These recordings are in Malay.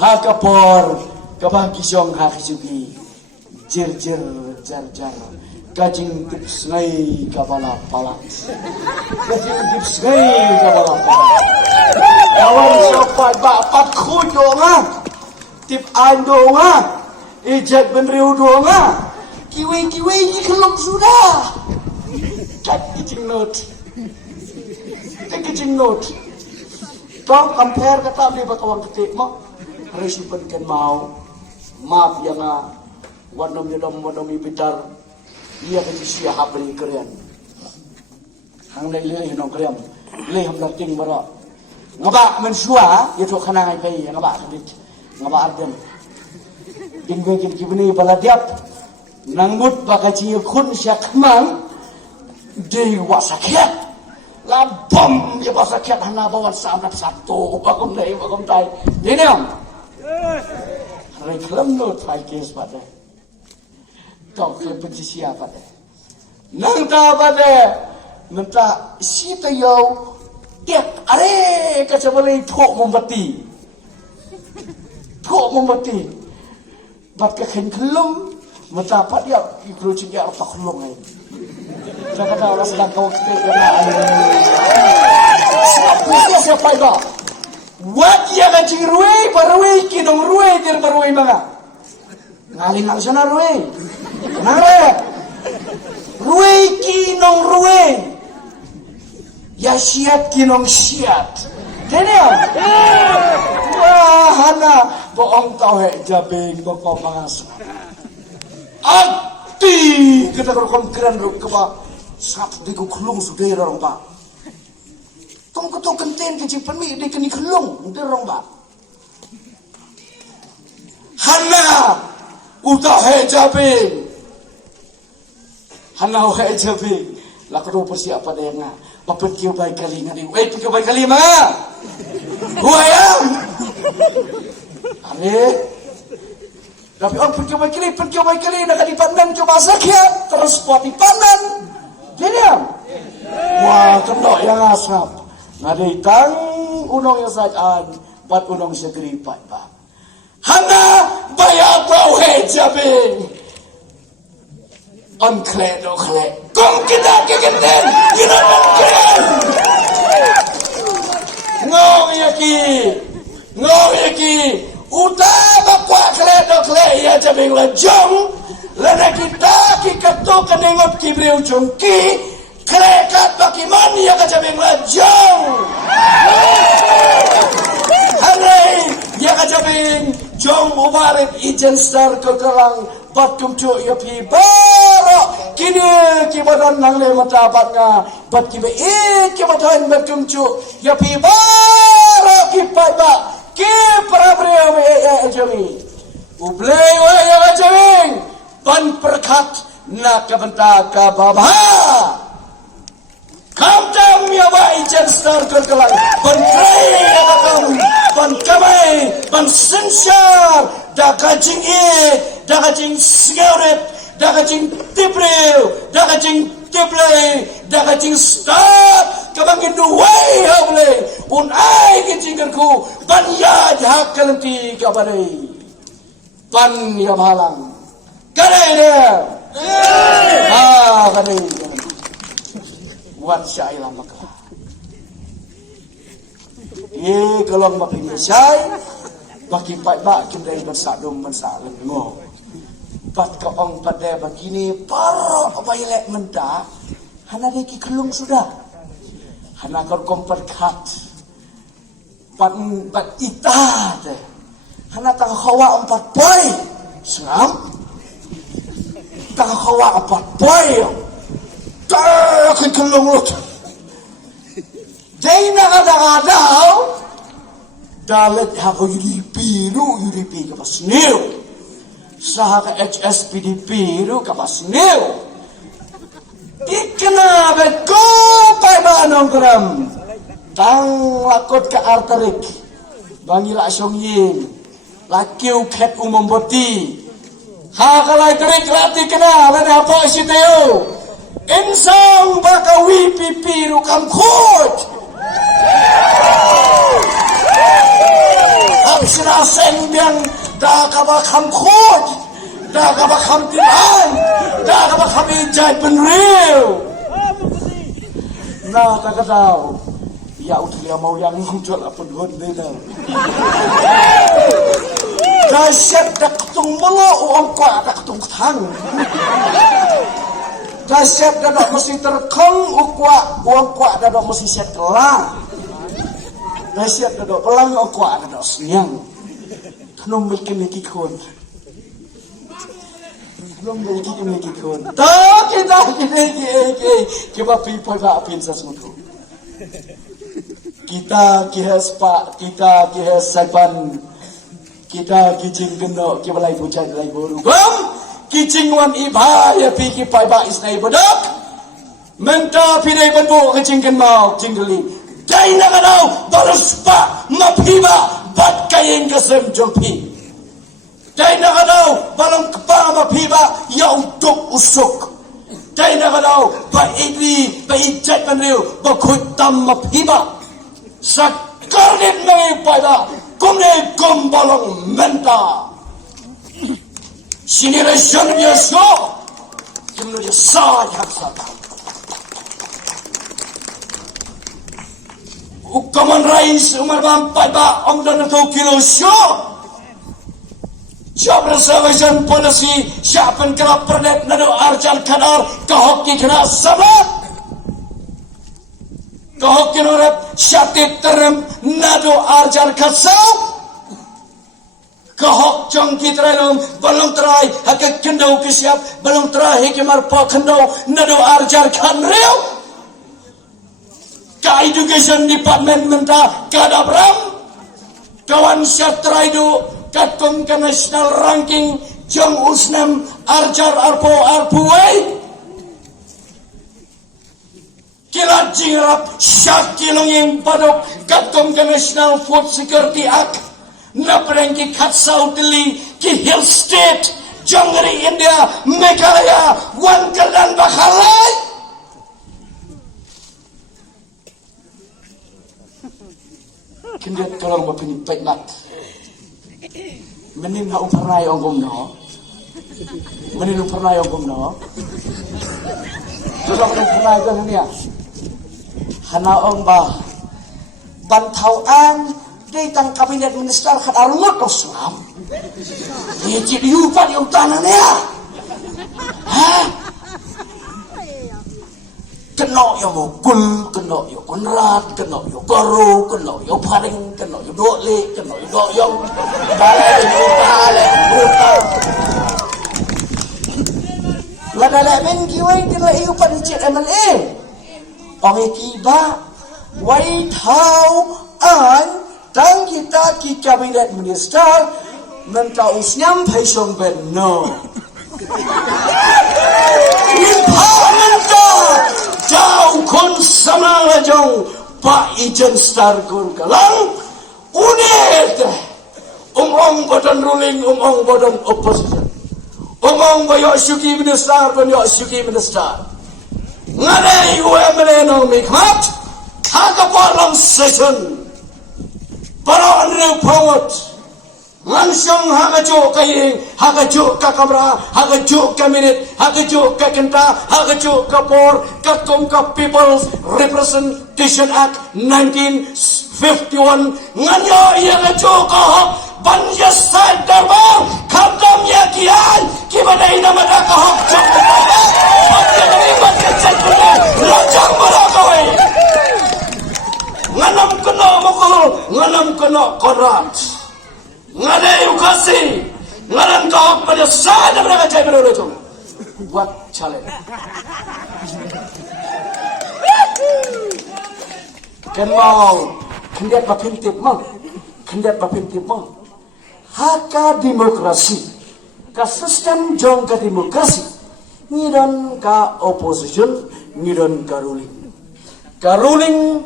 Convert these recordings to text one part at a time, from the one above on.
hakapor kabang kisong hakisugi jir jar kajing tips ngai kabala pala kajing tips ngai kabala pala kawan sopat bapak kudo nga tip ando nga ijat benriu do nga kiwi ni kelong sudah kajing note kau compare kata beli bakawang ketik mo resipen kan mau maaf ya nga wanom bitar dia ke sia habri keren hang lai le no keren le ham lating bara ngaba mensua ya to khana ngai pai ngaba khabit ngaba ardem kin kibni baladiap nangut bakaci khun syakmang dewa sakit la bom ya sakit hana bawan sangat satu bakom dai dinam reklam no try case pada kau ke petisi apa deh nang ta pada nanta sita yo tiap are kacamali thok mombati bat ka khen khlum mata pat ya ikru chi ya pa khlum ai jaga ta ras la kau ke na siapa itu wat ya ka chi ruai kidong ruai dir ruai manga ngaling sana ruai nare ruai kinong ruai ya siat kinong siat denam wah hana boong tau he jabing bokong mangas ati kita berkonkiran ruk keba sap di kuklung sudah orang ba tong ketok kenten kecipan mi di keni kelung udah orang ba hana udah he jabing hanau hai jabe la ko persiapan dia nga papen kiu baik kali ngadi pikir baik kali ma goyang ane tapi orang pikir baik kali nak dipandan coba sakit terus buat dipandan diam wah tendok yang asap ngadi tang unong yang sajaan buat unong segeripat ba hana bayar tau hai jabe on kle kom kita kekenten kita mungkin ngong yaki utama kwa kle ya jabing lajong lana kita kikato kanengot kibriu jongki kle kat bakiman ya kajabing lajong harai ya kajabing jong ubarit ijen star kekelang batum cu ya pi baro kini kibadan nang le mata batna bat kibe kibadan batum cu ya pi baro kipada ki prabreo me jami ublei wa ya jami ban perkat na kabenta ka baba kam tam ya ba ijen star kekelang ban krai ya bakam ban kamai ban sensor da kajing da kajing sigaret da kajing tipreu da kajing tiplay da kajing start kabangin duway hable un ai kajingku ban ya hak kalenti kabadai ban ya malang kadai dia kadai buat syailah maka kalau mapingi syai bagi pak kita bersadum bersalam ngo pat kaong pada begini para bailek menda hana deki kelung sudah hana kor komperkat pat ita deh hana tang khawa 4 boy sengam tang khawa 4 boy tak kelung lu Jaina kadang-kadang dalet hako UDP kapas new saha ka HSPDP kapas new ikna bet ko pay banong kram tang lakot ka arterik bangila asyong yin lakiw ket umomboti hakalay terik lati kena lana po isiteo insang baka wipipiru kamkot sila sengbiyang dakabakam khod, dakabakam timan, dakabakam ijay penriw. Na kakadaw, ya utulia mau yang muncul apa duhon dina. Dasyat dak tung melo uang kwa dak tung tang. Dasyat dak mesti terkong ukwa uang kwa dak mesti set kelang. Dasyat dak kelang uang kwa dak siang. Kenum mikir kon. Kenum mikir kon. Tak kita kita people tak pin sesuatu. Kita kihas pak, kita kihas saipan, kita kicing gendok, kita balai pucat balai borugam, kicing wan iba ya piki pai ba isnai bodok, menta pinai banbu kicing kenmau tinggali, dai na kanau barus pa mapiba bat kayeng kesem jompi, dai na kanau balong kepa mapiba ya untuk usuk, dai na kanau ba idli ba ijat panriu ba kuitam mapiba. Sakarnit nangi pada kumne kumbalong menta generation biasa kumne sa yaksata ukaman rais umar bam pada omdan 2 kilo syo job reservation policy siapan kena pernet nado arjan kadar kahokki kena sabat kahok kinorep syatit terem nado arjar kasau kahok jong kitrelum balong terai hak kendau kisiap balong terai hikimar pa kendau nado arjar kanreu ka education department menta kadabram kawan syatrai do katung ka national ranking jong usnem arjar arpuai Kila jingrap syak kilong yang padok katom ke National Food Security Act na perengki katsau tili ki Hill State Jangri India Meghalaya wan kelan bakhalai kindet kalong bapini petnat menin ha upernay ongom no menin upernay ongom no Tulong ng punay ko niya. Hanaong ba? Bantauan di tang kabinet minister kat arungot o suam. Ijit yupan yung tanan niya. Ha? Keno yung mukul, keno yung kunrat, keno yung goro, keno yung paring, keno yung dokli, keno yung doyong. Balay yung balay, brutal. Ladalamin kiway kila iyo pa ni MLA. Pangikiba, way tau an tang kita ki kabinet minister mentaus nyam paisong ben no. Impamenta jauh kon sama lajong pa ijen star kon kalang unet. Bodon ruling, bodon opposition. Omong bayo syuki minister, banyo syuki minister. Ngane UMLA no mikmat, kakapalang session. Para anrew promote. Langsung hagajo kayi, hagajo ka kamera, hagajo ka minute, hagajo ka kenta, hagajo ka por, kakom ka People's Representation Act 1951. Nganyo iya gajo ka hok, banjasad darbar, kadam yakian, kibanay na madakahok jang darbar, pagkakalibat kacet kunya, lajang malakaway. Nganam kena mukul, nganam kena korat. Ngada edukasi, ngaran kahok pada sada mereka cai berdoa tu. Buat challenge. Kan mau kendiat bapintip mau, haka demokrasi, ka sistem jong ka demokrasi, ngiran ka opposition, ngiran ka ruling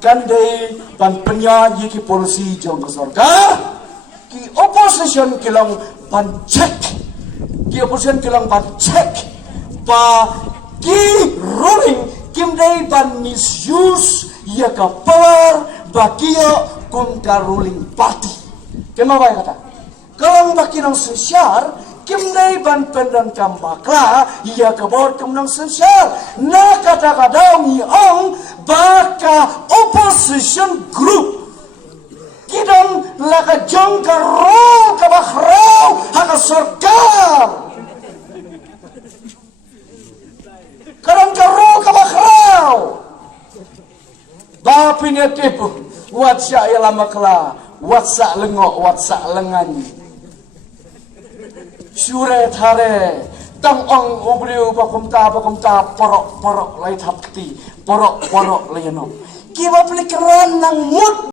kan day pan penyanyi ki polisi jong ka sarkar. Ki opposition kilang pancek, ki opposition kilang pancek, pa ki ruling kim day pan misuse ya ka power bakiyo kung ka ruling party. Kemabay kata. Kalau baki ng sensyar, kimnay ban pendan kambakla, iya kabor kum ng sensyar. Na kata-kadaw ang baka opposition group. Kidang lakajong karo kabakraw haka sorkar. Karang karo kabakraw. Bapi niya tipu, watsa ilamakla, watsa lengok, watsa lengan. Sure thare, tang ong ubriu pakumta porok lay thapti, porok lay no. Kiba pelikeran nang mut